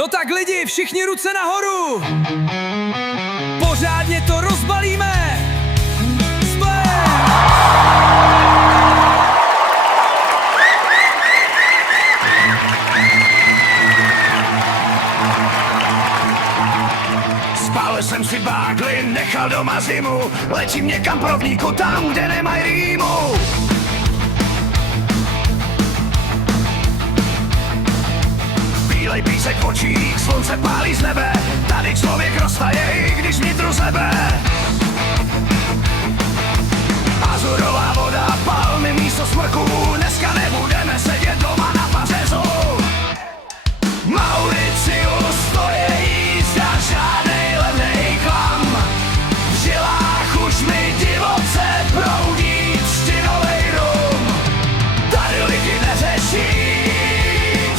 No tak lidi, všichni ruce nahoru! Pořádně to rozbalíme! Spálil jsem si bágly, nechal doma zimu, letím někam pro vníku tam, kde nemají rýmu. Bílej písek v očích, slunce pálí z nebe, tady člověk roztaje, i když vnitru sebe. Azurová voda, palmy místo smrku, dneska nebudeme sedět doma na pařezu. Mauricius, to je jízda, žádnej levnej klam. V žilách už mi divoce proudí třtinovej rum. Tady lidi neřeší,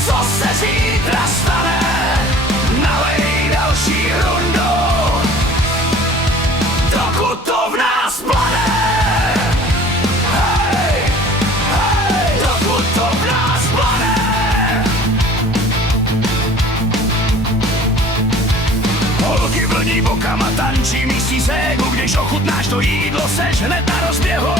co se zítra stane. Nalej další rundu, dokud to v nás plane. Hej, hej, dokud to v nás plane. Holky vlní bokama, tančí místí ségu, když ochutnáš to jídlo, seš hned na rozběhu.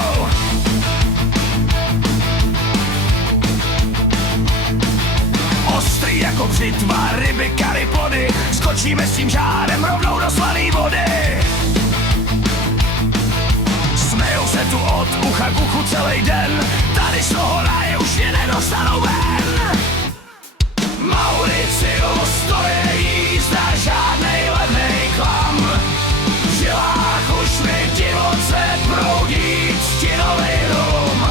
Ostrý jako břitva, ryby, kary, plody, skočíme s tím žárem rovnou do slaný vody. Smejou se tu od ucha k uchu celý den, tady z toho ráje už je nedostanou ven. Mauricius, to je jízda, žádnej levnej klam. V žilách už mi divoce proudí třtinovej rum.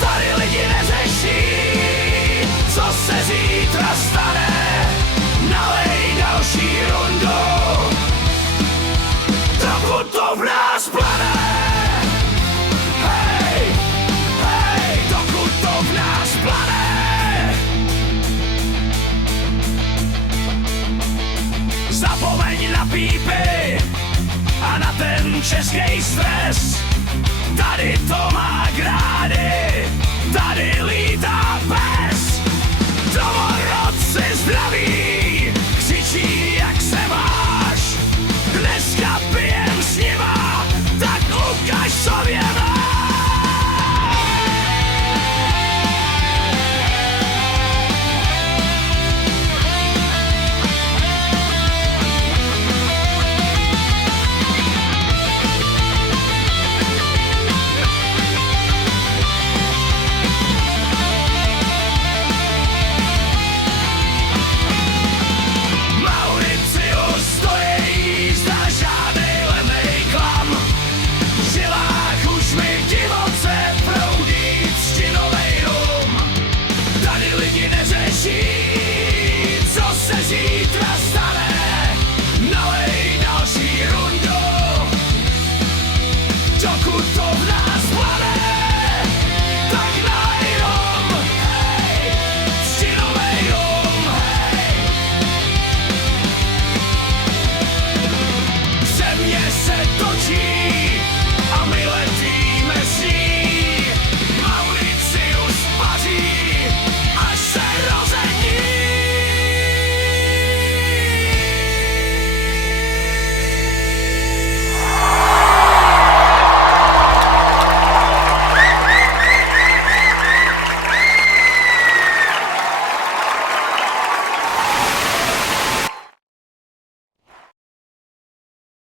Tady lidi neřeší, co se zítra stane. Nalej další rundu, dokud to v nás plane. Hej, hej, dokud to v nás plane. Zapomeň na pípy a na ten český stres. Tady to má grády, tady lítá pes. Domorodci zdraví, křičí jak se máš. Dneska pijem s nima, tak ukaž, co věmáš. Co se zítra stane, nalej další rundu, dokud to v nás